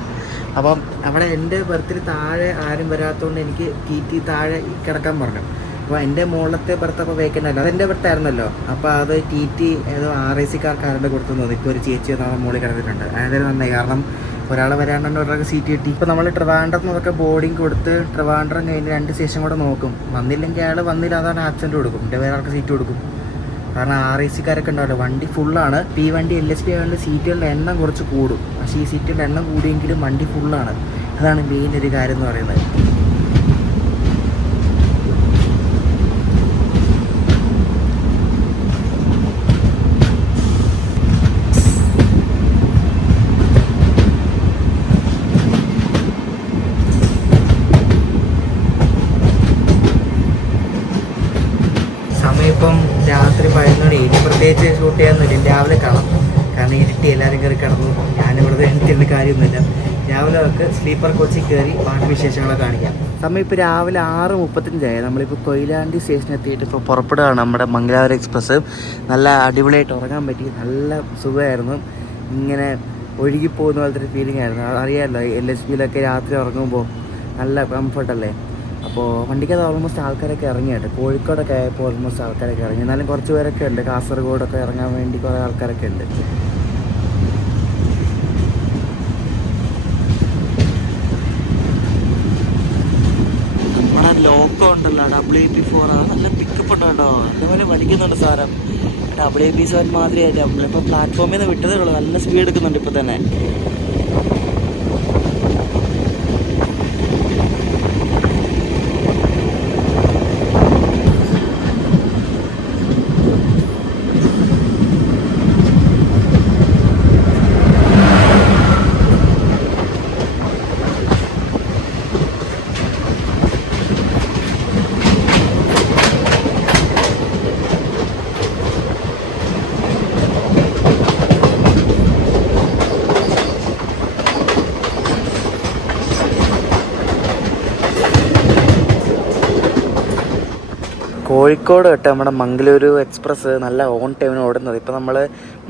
അപ്പം അവിടെ എൻ്റെ ബർത്തിൽ താഴെ ആരും വരാത്തതുകൊണ്ട് എനിക്ക് TT താഴെ കിടക്കാൻ പറഞ്ഞു. അപ്പോൾ എൻ്റെ മുകളിലത്തെ ബർത്ത് അപ്പോൾ വേക്കൻ്റ് അല്ല, അതെൻ്റെ ബർത്തായിരുന്നല്ലോ. അപ്പോൾ അത് TT ഏതോ RAC-കാർക്ക് ആരുടെ കൊടുത്തു തോന്നി. ഇപ്പോൾ ഒരു ചേച്ചി നാളെ മുകളിൽ കിടന്നിട്ടുണ്ട്. അതായത് നന്നായി. കാരണം ഒരാൾ വരാണ്ടുണ്ട്, ഒരാൾക്ക് സീറ്റ് കിട്ടി. ഇപ്പോൾ നമ്മൾ ട്രിവാൻഡ്രത്ത് നിന്നൊക്കെ ബോർഡിങ് കൊടുത്ത് ട്രിവാൻഡ്രം കഴിഞ്ഞ് 2 സ്റ്റേഷൻ കൂടെ നോക്കും. വന്നില്ലെങ്കിൽ അയാൾ വന്നില്ല, അതാണ് ആബ്സെൻ്റ് കൊടുക്കും. എൻ്റെ വേറെ ആൾക്ക് സീറ്റ് കൊടുക്കും. കാരണം RAC-കാരൊക്കെ ഉണ്ടാവില്ല. വണ്ടി ഫുള്ളാണ്. ഈ വണ്ടി LSB ആയതുകൊണ്ട് സീറ്റുകളുടെ എണ്ണം കുറച്ച് കൂടും. പക്ഷേ ഈ സീറ്റുകളുടെ എണ്ണം കൂടിയെങ്കിലും വണ്ടി ഫുള്ളാണ്. അതാണ് മെയിൻ ഒരു കാര്യം എന്ന് പറയുന്നത്. ഇപ്പം രാത്രി 11 മണി. ഇനി പ്രത്യേകിച്ച് ഷൂട്ട് ചെയ്യാനൊന്നുമില്ല. രാവിലെ കാണാം. കാരണം ഇരുട്ടി എല്ലാവരും കയറി കിടന്നു. ഞാനിവിടെ എനിക്കുള്ള കാര്യമൊന്നുമില്ല. രാവിലെ നമുക്ക് സ്ലീപ്പർ കോച്ചിൽ കയറി ബാക്കി വിശേഷങ്ങളെ കാണിക്കാം. സമയം ഇപ്പോൾ രാവിലെ 6:35 നമ്മളിപ്പോൾ കൊയിലാണ്ടി സ്റ്റേഷൻ എത്തിയിട്ട് ഇപ്പോൾ പുറപ്പെടുകയാണ് നമ്മുടെ മംഗലാപുരം എക്സ്പ്രസ്. നല്ല അടിപൊളിയായിട്ട് ഉറങ്ങാൻ പറ്റി, നല്ല സുഖമായിരുന്നു. ഇങ്ങനെ ഒഴുകിപ്പോകുന്ന പോലത്തെ ഒരു ഫീലിംഗ് ആയിരുന്നു. അറിയാമല്ലോ LSBയിലൊക്കെ രാത്രി ഉറങ്ങുമ്പോൾ നല്ല കംഫർട്ടല്ലേ. അപ്പോൾ വണ്ടിക്കത് ഓൾമോസ്റ്റ് ആൾക്കാരൊക്കെ ഇറങ്ങിയിട്ട് കോഴിക്കോടൊക്കെ ആയപ്പോൾ ഓൾമോസ്റ്റ് ആൾക്കാരൊക്കെ ഇറങ്ങി. എന്നാലും കുറച്ച് പേരൊക്കെ ഉണ്ട്, കാസർഗോഡൊക്കെ ഇറങ്ങാൻ വേണ്ടി കുറേ ആൾക്കാരൊക്കെ ഉണ്ട്. നമ്മുടെ ലോക്കോ ഉണ്ടല്ലോ WP4, അത് നല്ല പിക്കപ്പ് ഉണ്ട് കേട്ടോ. അതേപോലെ വലിക്കുന്നുണ്ട് സാരം. WP7 മാതിരിയായിട്ട് നമ്മളിപ്പോൾ പ്ലാറ്റ്ഫോമിൽ നിന്ന് വിട്ടതേ ഉള്ളൂ. നല്ല സ്പീഡ് എടുക്കുന്നുണ്ട് ഇപ്പോൾ തന്നെ. കോഴിക്കോട് തൊട്ട് നമ്മുടെ മംഗളൂരു എക്സ്പ്രസ് നല്ല ഓൺ ടൈമിന് ഓടുന്നത്. ഇപ്പോൾ നമ്മൾ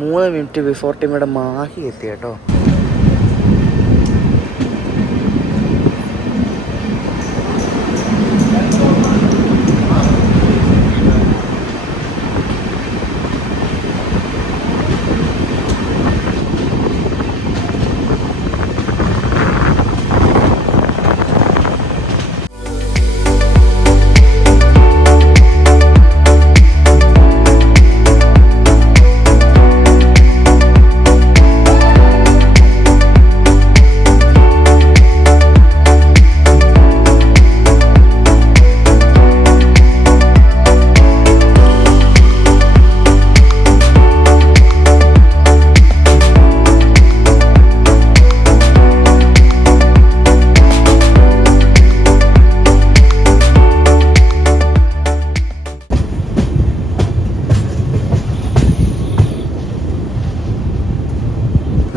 3 മിനിറ്റ് ബിഫോർ ടൈം ഇവിടെ മാഹി എത്തി കേട്ടോ.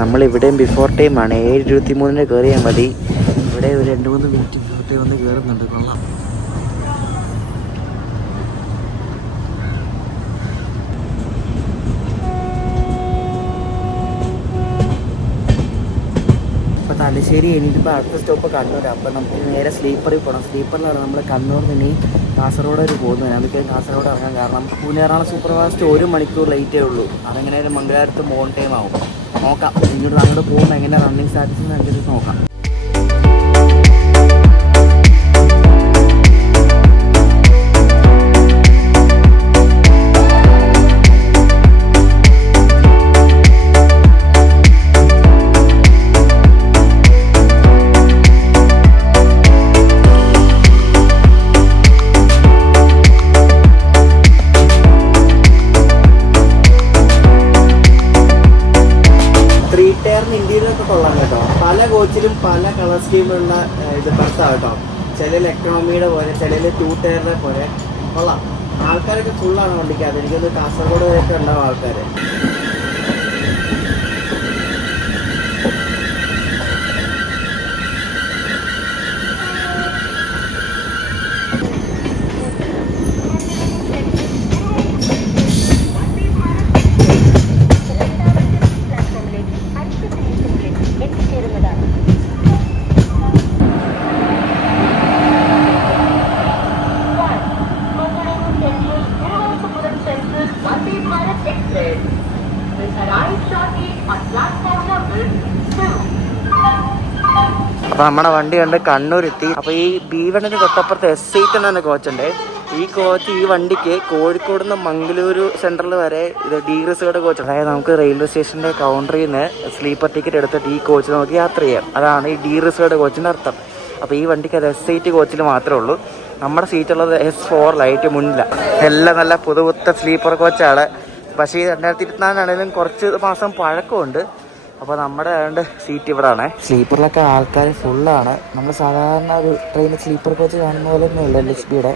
നമ്മളിവിടെയും ബിഫോർ ടൈമാണ്. 7:23 കയറിയാൽ മതി. ഇവിടെ ഒരു 2-3 മിനിറ്റ് ബിഫോർ ടൈം വന്ന് കയറുന്നുണ്ട്. കൊള്ളാം. അപ്പോൾ തലശ്ശേരി കഴിഞ്ഞിട്ടിപ്പോൾ അടുത്ത സ്റ്റോപ്പ് കണ്ണൂർ. അപ്പോൾ നമുക്ക് നേരെ സ്ലീപ്പറിൽ പോകണം. സ്ലീപ്പറിലാണ് നമ്മൾ കണ്ണൂർ നിന്ന് കാസർഗോഡ് വരെ പോകുന്നത്. നമുക്ക് കാസർഗോഡ് ഇറങ്ങാം. കാരണം പൂനെ-എറണാകുളം സൂപ്പർ ഫാസ്റ്റ് 1 മണിക്കൂർ ലേറ്റേ ഉള്ളൂ. അതെങ്ങനെയായാലും മംഗലാപുരത്ത് മോൺ ടൈം ആവും. നോക്കാം ഇങ്ങോട്ട് അങ്ങോട്ട് പോകുമ്പോൾ എങ്ങനെ റണ്ണിങ് സ്റ്റാറ്റസ് അനുസരിച്ച് നോക്കാം. ഇന്ത്യയിലൊക്കെ കൊള്ളാം കേട്ടോ. പല കോച്ചിലും പല കളർ സ്കീമുള്ള ഇത് ബസ്സാണ് കേട്ടോ. ചിലയിൽ എക്കണോമിയുടെ പോലെ, ചിലയിൽ 2 ടയറിനെ പോലെ കൊള്ളാം. ആൾക്കാരൊക്കെ ഫുള്ളാണ് വണ്ടിക്കകത്ത്. എനിക്കൊന്ന് കാസർഗോഡ് വരെയൊക്കെ ഉണ്ടാവും ആൾക്കാർ. അപ്പോൾ നമ്മുടെ വണ്ടി കണ്ട് കണ്ണൂരെത്തി. അപ്പോൾ ഈ B1 തൊട്ടപ്പുറത്ത് S8 എന്ന കോച്ചുണ്ട്. ഈ കോച്ച് ഈ വണ്ടിക്ക് കോഴിക്കോട് നിന്ന് മംഗളൂരു സെൻട്രൽ വരെ ഇത് ഡീറിസേർഡ് കോച്ച്. അതായത് നമുക്ക് റെയിൽവേ സ്റ്റേഷൻ്റെ കൗണ്ടറിൽ നിന്ന് സ്ലീപ്പർ ടിക്കറ്റ് എടുത്തിട്ട് ഈ കോച്ച് നമുക്ക് യാത്ര ചെയ്യാം. അതാണ് ഈ ഡീറിസേർഡ് കോച്ചിൻ്റെ അർത്ഥം. അപ്പോൾ ഈ വണ്ടിക്ക് അത് S8 കോച്ചിൽ മാത്രമേ ഉള്ളൂ. നമ്മുടെ സീറ്റുള്ളത് S4 ലൈറ്റ് മുന്നിലാണ്. എല്ലാം നല്ല പുതുപുത്ത സ്ലീപ്പർ കോച്ചാണ്. പക്ഷേ ഈ 2024 കുറച്ച് മാസം പഴക്കമുണ്ട്. അപ്പോൾ നമ്മുടെ അതുകൊണ്ട് സീറ്റ് ഇവിടെ ആണ്. സ്ലീപ്പറിലൊക്കെ ആൾക്കാർ ഫുള്ളാണ്. നമ്മൾ സാധാരണ ഒരു ട്രെയിനിൽ സ്ലീപ്പർ കോച്ച് കാണുന്ന പോലെ ഒന്നുമില്ല. LSBയുടെ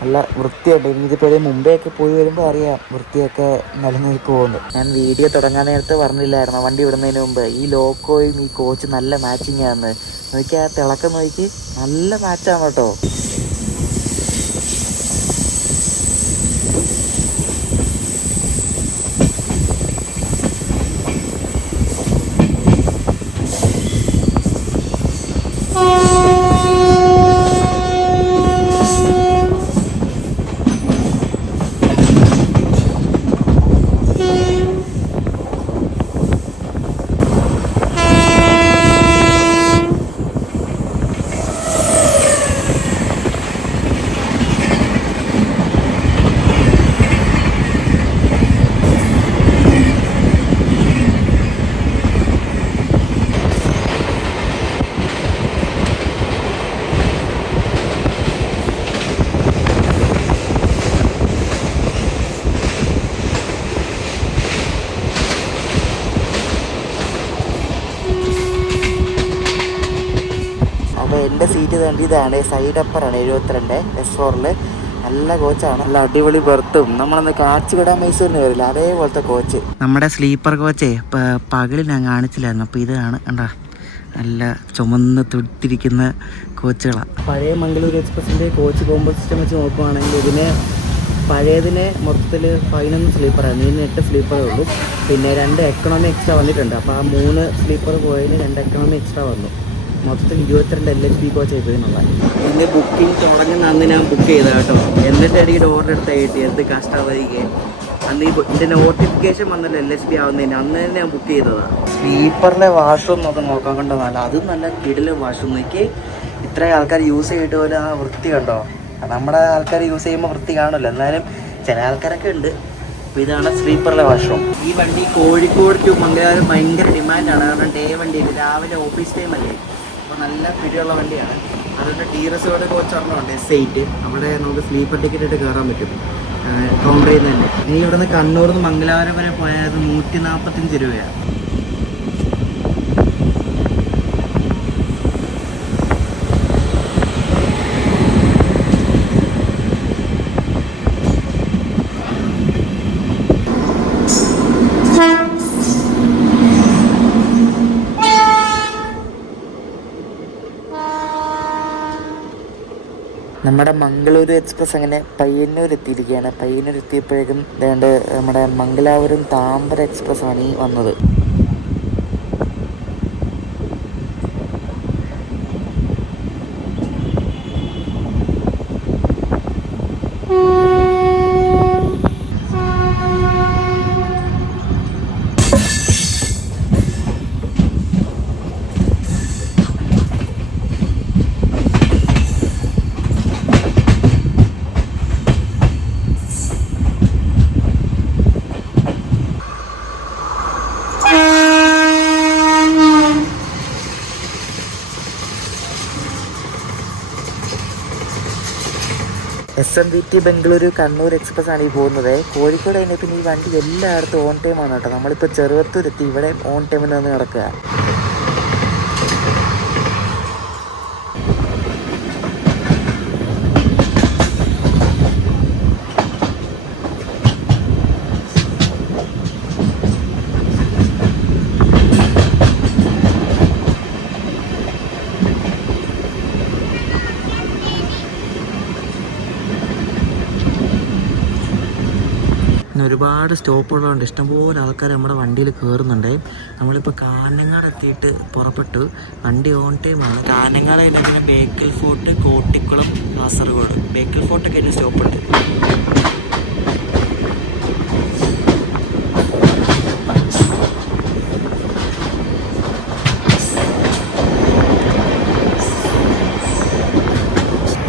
നല്ല വൃത്തിയുണ്ട്. ഇതിപ്പോൾ മുംബൈയൊക്കെ പോയി വരുമ്പോൾ അറിയാം വൃത്തിയൊക്കെ നിലനിൽക്ക് പോകുന്നു. ഞാൻ വീഡിയോ തുടങ്ങാൻ നേരത്തെ പറഞ്ഞില്ലായിരുന്നു വണ്ടി വിടുന്നതിന് മുമ്പ് ഈ ലോക്കോയും ഈ കോച്ച് നല്ല മാച്ചിങ് ആണ്. അതൊക്കെ ആ തിളക്കം നോക്കി നല്ല മാറ്റാണ് കേട്ടോ. അപ്പോൾ എൻ്റെ സീറ്റ് വേണ്ടി ഇതാണ്, സൈഡ് അപ്പറാണ് 72 S4. നല്ല കോച്ചാണ്, നല്ല അടിപൊളി ബെർത്തും. നമ്മളന്ന് കാച്ചിക്കട മൈസൂരിന് വരില്ല അതേപോലത്തെ കോച്ച്. നമ്മുടെ സ്ലീപ്പർ കോച്ചേ പകലിൽ ഞാൻ കാണിച്ചില്ലായിരുന്നു. അപ്പോൾ ഇതാണ് കണ്ടാ, നല്ല ചുമന്ന് തുടിത്തിരിക്കുന്ന കോച്ചുകളാണ്. പഴയ മംഗളൂരു എക്സ്പ്രസിൻ്റെ കോച്ച് കോമ്പോ സിസ്റ്റം വെച്ച് നോക്കുകയാണെങ്കിൽ പഴയതിന് മൊത്തത്തിൽ 11 സ്ലീപ്പറാണ്, ഇതിന് 8 സ്ലീപ്പറേ ഉള്ളൂ. പിന്നെ 2 എക്കണോമി എക്സ്ട്രാ വന്നിട്ടുണ്ട്. അപ്പോൾ ആ 3 സ്ലീപ്പർ പോയതിന് 2 എക്കണോമി എക്സ്ട്രാ വന്നു. മൊത്തത്തിൽ 22 LHB കോച്ച് ചെയ്തതിനുള്ളത്. ഇതിൻ്റെ ബുക്കിംഗ് തുടങ്ങുന്ന അന്ന് ഞാൻ ബുക്ക് ചെയ്ത കേട്ടോ. എന്നിട്ട് അടിയുടെ ഓർഡർ എടുത്ത് കിട്ടി. എന്ത് കഷ്ടമായിരിക്കും. അന്ന് ഇതിൻ്റെ നോട്ടിഫിക്കേഷൻ വന്നല്ലോ LHB ആവുന്നതിന്, അന്ന് തന്നെ ഞാൻ ബുക്ക് ചെയ്തതാണ്. സ്ലീപ്പറിലെ വാഷ്റൂം നോക്കാൻ കണ്ടോ, നല്ല അതും നല്ല കിടിലൻ വാഷ്റൂം. നോക്കി ഇത്രയും ആൾക്കാർ യൂസ് ചെയ്തിട്ട് പോലും ആ വൃത്തി കണ്ടോ. നമ്മുടെ ആൾക്കാർ യൂസ് ചെയ്യുമ്പോൾ വൃത്തി കാണുമല്ലോ, എന്നാലും ചില ആൾക്കാരൊക്കെ ഉണ്ട്. അപ്പോൾ ഇതാണ് സ്ലീപ്പറിലെ വാഷ്റൂം. ഈ വണ്ടി കോഴിക്കോട് ടു മംഗലാപുരം ഭയങ്കര ഡിമാൻഡാണ്. കാരണം ഡേ വണ്ടിയാണ്, രാവിലെ ഓഫീസ് ടൈം അല്ലേ. അപ്പോൾ നല്ല പിടിയുള്ള വണ്ടിയാണ്. അതുകൊണ്ട് ടീറസോടെ കോച്ച് ഒരെണ്ണമുണ്ട് S8. അവിടെ നമുക്ക് സ്ലീപ്പർ ടിക്കറ്റ് ഇട്ട് കയറാൻ പറ്റും കൗണ്ടറിൽ നിന്ന് തന്നെ. ഇനി ഇവിടുന്ന് കണ്ണൂരിൽ നിന്ന് മംഗലാപുരം വരെ പോയത് 145 രൂപയാണ്. നമ്മുടെ മംഗളൂരു എക്സ്പ്രസ് അങ്ങനെ പയ്യന്നൂർ എത്തിയിരിക്കുകയാണ്. പയ്യന്നൂർ എത്തിയപ്പോഴേക്കും വേണ്ട നമ്മുടെ മംഗലാപുരം താമ്പര എക്സ്പ്രസ് ആണ് ഈ വന്നത്. SMVT ബംഗളൂരു കണ്ണൂർ എക്സ്പ്രസ് ആണ് ഈ പോകുന്നത്. കോഴിക്കോട് കഴിഞ്ഞാൽ പിന്നെ ഈ വണ്ടി എല്ലായിടത്തും ഓൺ ടൈം ആണ് കേട്ടോ. നമ്മളിപ്പോൾ ചെറുവത്തൂരെത്തി, ഇവിടെ ഓൺ ടൈമിൽ വന്ന് കിടക്കുക. ഒരുപാട് സ്റ്റോപ്പുള്ളതുകൊണ്ട് ഇഷ്ടംപോലെ ആൾക്കാർ നമ്മുടെ വണ്ടിയിൽ കയറുന്നുണ്ട്. നമ്മളിപ്പോൾ കാഞ്ഞങ്ങാട് എത്തിയിട്ട് പുറപ്പെട്ടു. വണ്ടി ഓൺ ടൈമാണ്. കാഞ്ഞങ്ങാട് കഴിഞ്ഞാൽ ബേക്കൽ ഫോർട്ട്, കോട്ടിക്കുളം, കാസർഗോഡ്. ബേക്കൽ ഫോർട്ടൊക്കെ അതിന് സ്റ്റോപ്പുണ്ട്.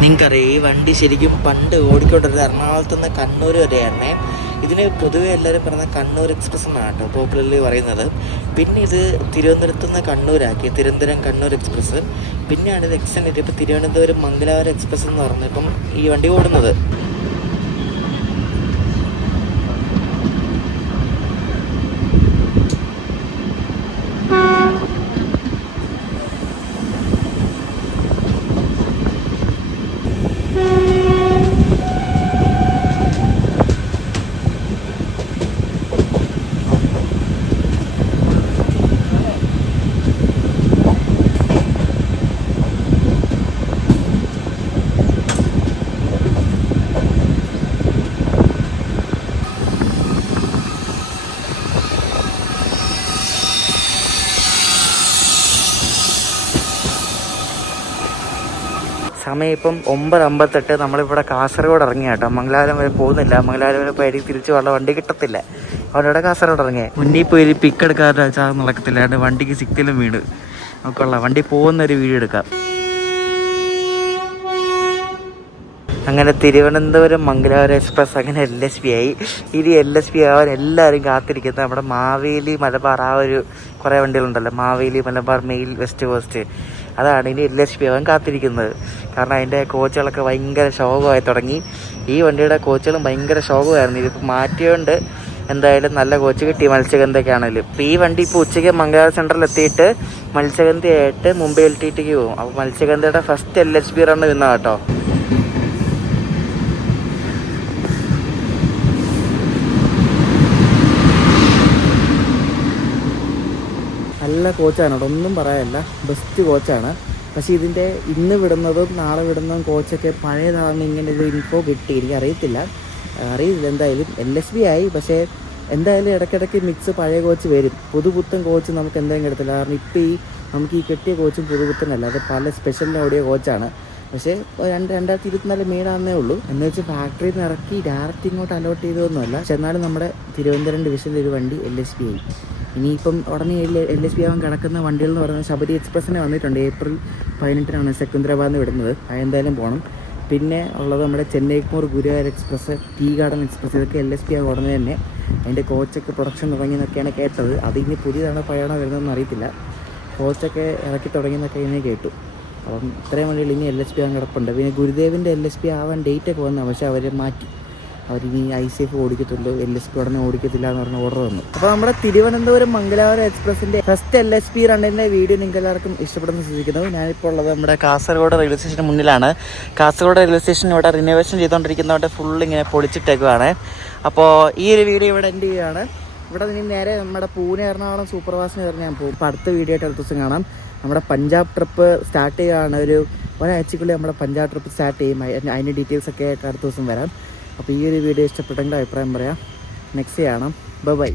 നിങ്ങൾക്കറിയാം ഈ വണ്ടി ശരിക്കും പണ്ട് ഓടിക്കൊണ്ടിരുന്നത് എറണാകുളത്ത് നിന്ന് കണ്ണൂർ വരെയായിരുന്നേ. ഇതിന് പൊതുവെ എല്ലാവരും പറയുന്നത് കണ്ണൂർ എക്സ്പ്രസ് എന്നാണ് കേട്ടോ പോപ്പുലർലി പറയുന്നത്. പിന്നെ ഇത് തിരുവനന്തപുരത്ത് നിന്ന് കണ്ണൂരാക്കി, തിരുവനന്തപുരം കണ്ണൂർ എക്സ്പ്രസ്. പിന്നെയാണ് ഇത് എക്സ്റ്റെൻഡ് ചെയ്ത് ഇപ്പോൾ തിരുവനന്തപുരം മംഗലാപുരം എക്സ്പ്രസ് എന്ന് പറഞ്ഞ് ഇപ്പം ഈ വണ്ടി ഓടുന്നത്. സമയം ഇപ്പം 9:58. നമ്മളിവിടെ കാസർഗോഡ് ഇറങ്ങിയ കേട്ടോ. മംഗലാപുരം വരെ പോകുന്നില്ല. മംഗലാപുരം വരെ പോയി തിരിച്ചു പോകാനുള്ള വണ്ടി കിട്ടത്തില്ല. അവരോടെ കാസർഗോഡ് ഇറങ്ങിയ മുന്നിൽ പോയി പിക്ക് എടുക്കാതെ വെച്ചാൽ നടക്കത്തില്ല. അതുകൊണ്ട് വണ്ടിക്ക് സിഗ്നലും വീണ് നമുക്കുള്ള വണ്ടി പോകുന്നൊരു വീഡിയോ എടുക്കാം. അങ്ങനെ തിരുവനന്തപുരം മംഗലാപുരം എക്സ്പ്രസ് അങ്ങനെ LSP ആയി. ഇനി LSP ആവാൻ എല്ലാവരും കാത്തിരിക്കുന്നത് നമ്മുടെ മാവേലി മലബാർ ആ ഒരു കുറേ വണ്ടികളുണ്ടല്ലോ, Maveli Malabar mail west coast, അതാണ് ഇനി LSP ആവാൻ കാത്തിരിക്കുന്നത്. കാരണം അതിൻ്റെ കോച്ചുകളൊക്കെ ഭയങ്കര ശോകമായി തുടങ്ങി. ഈ വണ്ടിയുടെ കോച്ചുകളും ഭയങ്കര ശോകമായിരുന്നു. ഇതിപ്പോൾ മാറ്റിയോണ്ട് എന്തായാലും നല്ല കോച്ച് കിട്ടി മത്സ്യഗന്ധയ്ക്ക് ആണെങ്കിലും. ഇപ്പോൾ ഈ വണ്ടി ഇപ്പോൾ ഉച്ചയ്ക്ക് മംഗലാപുരം സെൻറ്ററിൽ എത്തിയിട്ട് മത്സ്യഗന്ധയായിട്ട് മുംബൈ LTTക്ക് പോകും. അപ്പോൾ മത്സ്യഗന്ധയുടെ ഫസ്റ്റ് LSP റണ്ണ് നിന്നാ കേട്ടോ. നല്ല കോച്ചാണ് കേട്ടോ, ഒന്നും പറയാനില്ല, ബെസ്റ്റ് കോച്ചാണ്. പക്ഷേ ഇതിൻ്റെ ഇന്ന് വിടുന്നതും നാളെ വിടുന്നതും കോച്ചൊക്കെ പഴയതാണെന്ന് ഇങ്ങനെ ഒരു ഇൻഫോ കിട്ടി. എനിക്ക് അറിയത്തില്ല എന്തായാലും LSP ആയി. പക്ഷേ എന്തായാലും ഇടയ്ക്കിടയ്ക്ക് മിക്സ് പഴയ കോച്ച് വരും. പുതുപുത്തൻ കോച്ച് നമുക്ക് എന്തായാലും കിടത്തില്ല. കാരണം ഇപ്പോൾ നമുക്ക് ഈ കെട്ടിയ കോച്ചും പുതുപുത്തനല്ല, അത് പല സ്പെഷ്യലിന് ഓടിയ കോച്ചാണ്. പക്ഷേ 2024 മേടാന്നേ ഉള്ളൂ. എന്ന് വെച്ച് ഫാക്ടറിയിൽ നിന്ന് ഇറക്കി ഡയറക്റ്റ് ഇങ്ങോട്ട് അലോട്ട് ചെയ്തതൊന്നുമല്ല. പക്ഷെ എന്നാലും നമ്മുടെ തിരുവനന്തപുരം ഡിവിഷനിൽ ഒരു വണ്ടി LSP ആയി. ഇനിയിപ്പം ഉടനെ LSP ആവാൻ കിടക്കുന്ന വണ്ടികൾ എന്ന് പറയുന്നത് ശബരി എക്സ്പ്രസ്സിനെ വന്നിട്ടുണ്ട്. ഏപ്രിൽ 18 സെക്കന്ദരാബാദിൽ നിന്ന് വിടുന്നത്. അതെന്തായാലും പോകണം. പിന്നെ ഉള്ളത് നമ്മുടെ ചെന്നൈക്മൂർ Guruvayur express, tea garden express, ഇതൊക്കെ LSP ആകും ഉടനെ തന്നെ. അതിൻ്റെ കോച്ചൊക്കെ പ്രൊഡക്ഷൻ തുടങ്ങിയെന്നൊക്കെയാണ് കേട്ടത്. അതിനി പുതിയതാണോ പഴയണോ വരുന്നതെന്ന് അറിയത്തില്ല. കോച്ചൊക്കെ ഇറക്കി തുടങ്ങിയെന്നൊക്കെ ഇങ്ങനെ കേട്ടു. അപ്പം ഇത്രയും വണ്ടികൾ ഇനി LSP ആകാൻ കിടപ്പുണ്ട്. പിന്നെ ഗുരുദേവിൻ്റെ LSP ആവാൻ ഡേറ്റൊക്കെ വന്നതാണ്. പക്ഷേ അവർ മാറ്റി. അവരിനി ICF ഓടിക്കത്തുള്ളൂ, LSP ഉടനെ ഓടിക്കത്തില്ല എന്ന് പറഞ്ഞ ഓർഡർ വന്നു. അപ്പോൾ നമ്മുടെ തിരുവനന്തപുരം മംഗലാപുരം എക്സ്പ്രസിൻ്റെ ഫസ്റ്റ് LSP റണ്ണിൻ്റെ വീഡിയോ നിങ്ങൾക്ക് എല്ലാവർക്കും ഇഷ്ടപ്പെടുന്ന ശ്രദ്ധിക്കുന്നു. ഞാനിപ്പോൾ ഉള്ളത് നമ്മുടെ കാസർഗോഡ് റെയിൽവേ സ്റ്റേഷന് മുന്നിലാണ്. കാസർഗോഡ് റെയിൽവേ സ്റ്റേഷൻ ഇവിടെ റിനോവേഷൻ ചെയ്തുകൊണ്ടിരിക്കുന്നതുകൊണ്ട് ഫുൾ ഇങ്ങനെ പൊളിച്ചിട്ടേക്കുവാണ്. അപ്പോൾ ഈ ഒരു വീഡിയോ ഇവിടെ എൻഡ് ചെയ്യുകയാണ്. ഇവിടെ നിന്ന് നേരെ നമ്മുടെ പൂനെ എറണാകുളം സൂപ്പർഫാസ്റ്റിന് കയറി ഞാൻ പോകും. അപ്പോൾ അടുത്ത വീഡിയോ ആയിട്ട് അടുത്ത ദിവസം കാണാം. നമ്മുടെ പഞ്ചാബ് ട്രിപ്പ് സ്റ്റാർട്ട് ചെയ്യുകയാണ്. ഒരാഴ്ചക്കുള്ളിൽ നമ്മുടെ പഞ്ചാബ് ട്രിപ്പ് സ്റ്റാർട്ട് ചെയ്യും. അതിൻ്റെ ഡീറ്റെയിൽസൊക്കെ ആയിട്ട് അടുത്ത ദിവസം വരാം. അപ്പോൾ ഈ ഒരു വീഡിയോ ഇഷ്ടപ്പെട്ടെങ്കിൽ അഭിപ്രായം പറയാം. നെക്സ്റ്റ് കാണാം. ബൈ.